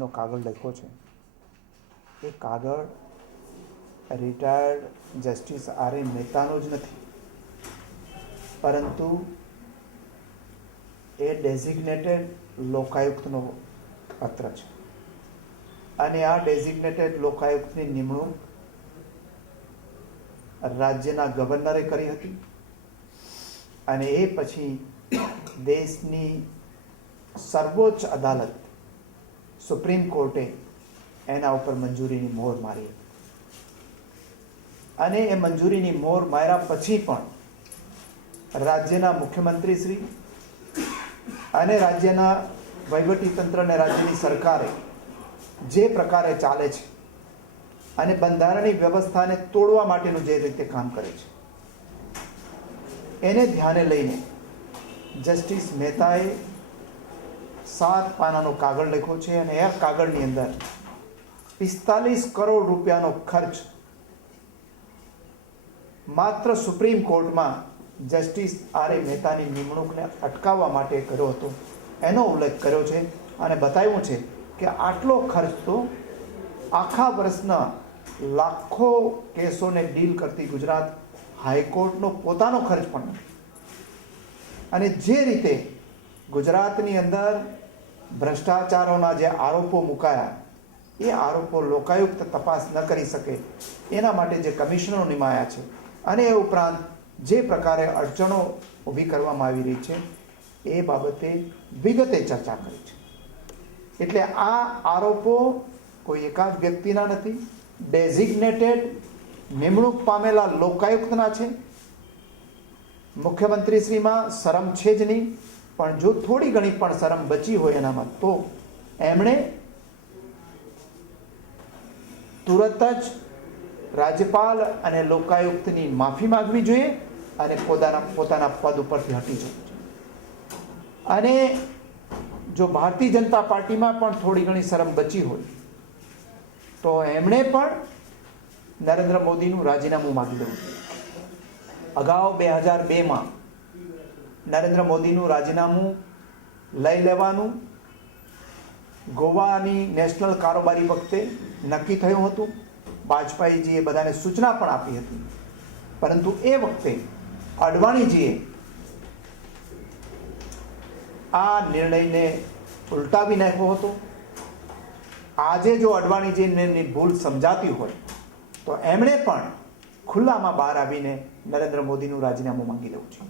નો કાગળ લખ્યો છે એ કાગળ રિટાયર્ડ જસ્ટિસ આર એ મહેતાનો જ નથી, પરંતુ એ ડેઝિગ્નેટેડ લોકાયુક્તનો પત્ર છે અને આ ડેઝિગ્નેટેડ લોકાયુક્તની નિમણૂક રાજ્યના ગવર્નરે કરી હતી અને એ પછી દેશની સર્વોચ્ચ અદાલત સુપ્રીમ કોર્ટે એના ઉપર મંજૂરીની મોહર મારી હતી અને એ મંજૂરીની મોહર માર્યા પછી પણ રાજ્યના મુખ્યમંત્રી શ્રી અને રાજ્યના વહીવટીતંત્ર અને રાજ્યની સરકારે જે પ્રકારે ચાલે છે અને બંધારણની વ્યવસ્થાને તોડવા માટેનું જે રીતે કામ કરે છે એને ધ્યાને લઈને જસ્ટિસ મહેતાએ 7 પાનાનો કાગળ લખ્યો છે અને એ કાગળની અંદર 45 કરોડ રૂપિયાનો ખર્ચ માત્ર સુપ્રીમ કોર્ટમાં જસ્ટિસ આર એ મહેતાની નિમણૂકને અટકાવવા માટે કર્યો હતો એનો ઉલ્લેખ કર્યો છે અને બતાવ્યું છે કે આટલો ખર્ચ તો આખા વર્ષના લાખો કેસોને ડીલ કરતી ગુજરાત હાઈકોર્ટનો પોતાનો ખર્ચ પણ નથી. અને જે રીતે ગુજરાતની અંદર ભ્રષ્ટાચારોના જે આરોપો મુકાયા એ આરોપો લોકાયુક્ત તપાસ ન કરી શકે એના માટે જે કમિશનરો નિમાયા છે અને એ ઉપરાંત જે પ્રકારે અડચણો ઊભી કરવામાં આવી રહી છે એ બાબતે વિગતે ચર્ચા કરી છે. એટલે આ આરોપો કોઈ એકાદ વ્યક્તિના નથી, ડેઝિગ્નેટેડ નિમણૂક પામેલા લોકાયુક્તના છે. મુખ્યમંત્રીશ્રીમાં શરમ છે જ નહીં, પણ જો થોડી ઘણી પણ શરમ બચી હોય એનામાં તો એમણે તુરત જ રાજ્યપાલ અને લોકાયુક્તની માફી માંગવી જોઈએ અને પોતાના પદ ઉપરથી હટી જવું જોઈએ. અને જો ભારતીય જનતા પાર્ટીમાં પણ થોડી ઘણી શરમ બચી હોય તો એમણે પણ નરેન્દ્ર મોદીનું રાજીનામું માગી લેવું જોઈએ. અગાઉ 2002માં નરેન્દ્ર મોદીનું રાજીનામું લઈ લેવાનું ગોવાની નેશનલ કારોબારી વખતે નક્કી થયું હતું. વાજપેયીજીએ બધાને સૂચના પણ આપી હતી, પરંતુ એ વખતે અડવાણીજીએ આ નિર્ણયને ઉલટાવી નાખ્યો હતો. આજે જો અડવાણીજીની ભૂલ સમજાતી હોય તો એમણે પણ ખુલ્લામાં બહાર આવીને નરેન્દ્ર મોદીનું રાજીનામું માંગી લેવું છે.